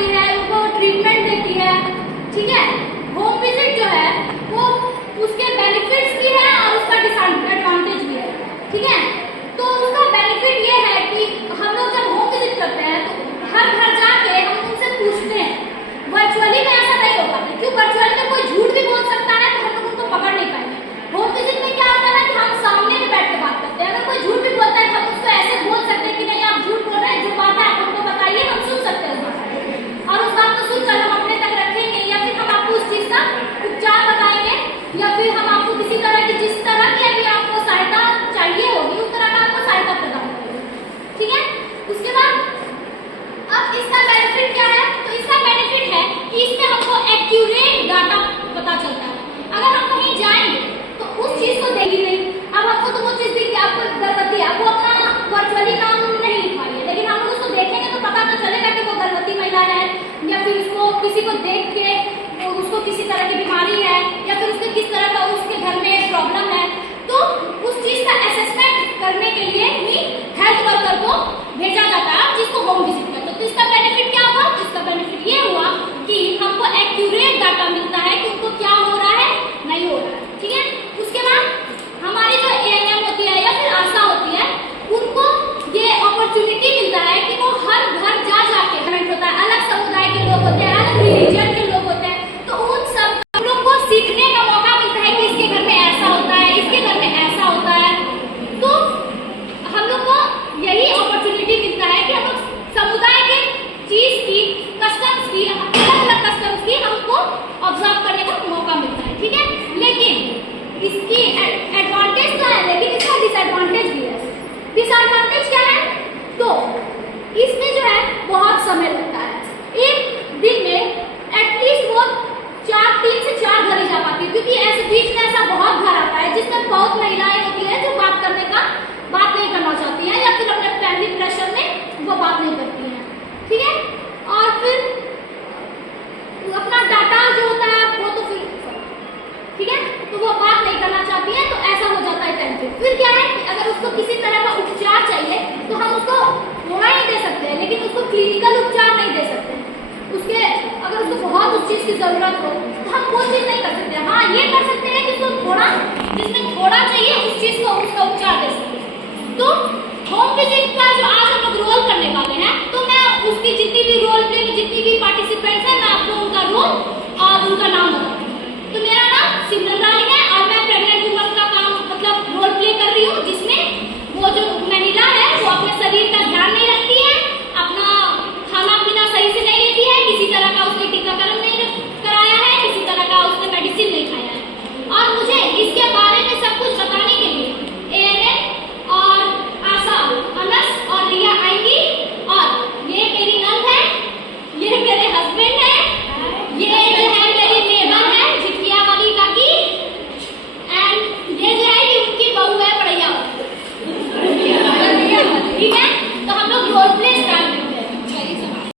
आती है, उनको ट्रीटमेंट देती है, ठीक है। होम विजिट जो है वो उसके बेनिफिट्स भी है और उसका डिसएडवांटेज भी है, ठीक है। तो उसका बेनिफिट ये है कि हम लोग जब होम विजिट करते हैं तो हर घर जाके हम उनसे पूछते हैं। वर्चुअली में ऐसा नहीं हो पाता, क्यों? वर्चुअली में कोई झूठ भी बोल सकता है तो हम लोग उनको पकड़ नहीं पाएंगे। होम विजिट में क्या होता है कि हम सामने में बैठ के बात करते हैं। अगर कोई झूठ भी बोलता है हम उसको ऐसे बोल सकते हैं कि नहीं आप झूठ बोल रहे हैं, जो बात है आप हमको बताइए, हम सुन सकते हैं उस बात को, और उस बात को सुनकर हम अपने तक रखेंगे, या फिर हम आपको उस चीज का उपचार बताएंगे, या फिर हम आपको किसी तरह की जिस तरह की अभी आपको सहायता चाहिए होगी उस तरह का आपको सहायता प्रदान करेंगे, ठीक है। उसके बाद अब इसका बेनिफिट क्या है? तो इसका बेनिफिट है कि इसमें हमको एक्यूरेट डाटा पता चलता है। अगर हम कहीं जाएंगे तो उस चीज को देगी नहीं। अब आपको तो वो चीज दिख गई, आपको गर्भवती है, आपको अपना वर्चुअली नाम नहीं लिखवाई है, लेकिन हम उसको देखेंगे तो पता तो चलेगा कि वो गर्भवती महिला है, या फिर उसको किसी को देख के उसको किसी तरह की बीमारी है, या फिर उसके किस तरह का उसके घर में प्रॉब्लम है। तो उस चीज का असेसमेंट करने के लिए ही हेल्थ वर्कर को भेजा जाता है, जिसको होम विजिट करते हैं। तो इसका बेनिफिट क्या हुआ? इसका बेनिफिट ये हुआ कि हमको एक्यूरेट डाटा मिलता है कि उनको क्या हो रहा है, नहीं हो रहा है, ठीक है। उसके बाद हमारी जो एएनएम होती है या फिर आशा होती है, उनको ये अपॉर्चुनिटी मिलता है कि वो हर घर जा जाके होता है, अलग समुदाय के लोग होते हैं, अलग रिलीजन के लोग होते हैं, तो उन सब लोग को सीखने का मौका मिलता है कि इसके घर में ऐसा होता है, इसके घर में ऐसा होता है। तो हम लोग को यही अपॉर्चुनिटी मिलता है कि हम लोग समुदाय के चीज की, कस्टम्स की, अलग कस्टम्स की हमको ऑब्जर्व करने का मौका मिलता है, ठीक है। लेकिन इसकी एडवांटेज तो है, लेकिन इसका डिसएडवांटेज भी है। डिसएडवांटेज क्या है? तो इसमें जो है बहुत समय लगता है। एक दिन में एटलीस्ट वो 3 से 4 घर ही जा पाती है, क्योंकि ऐसे बीच में ऐसा बहुत घर आता है जिसमें बहुत महिलाएं होती है जो बात नहीं करना चाहती हैं, या फिर अपने फैमिली प्रेशर में वो बात नहीं करती हैं, ठीक है। और फिर अपना डाटा जो होता है वो तो फिर, ठीक है, तो वो बात नहीं करना चाहती है, तो ऐसा हो जाता है टेंशन। फिर क्या है कि अगर उसको किसी तरह का उपचार चाहिए तो हम उसको थोड़ा ही दे सकते हैं, लेकिन उसको क्लिनिकल उपचार नहीं दे सकते। उसके अगर उसको बहुत उस चीज की जरूरत हो तो हम वो चीज नहीं कर सकते। हाँ, ये कर सकते हैं कि उसको थोड़ा, जिसमें थोड़ा चाहिए उस चीज को उसका उपचार दे सकते हैं। तो होम विजिट का जो आज हम लोग रोल करने वाले हैं, तो मैं उसकी जितनी भी रोल प्ले की जितनी भी पार्टिसिपेंट्स हैं, मैं आपको उनका रोल और उनका नाम बताऊंगी। तो मेरा नाम सिमरन रानी है और मैं प्रेग्नेंट वुमन का काम मतलब रोल प्ले कर रही हूँ, जिसमें वो जो महिला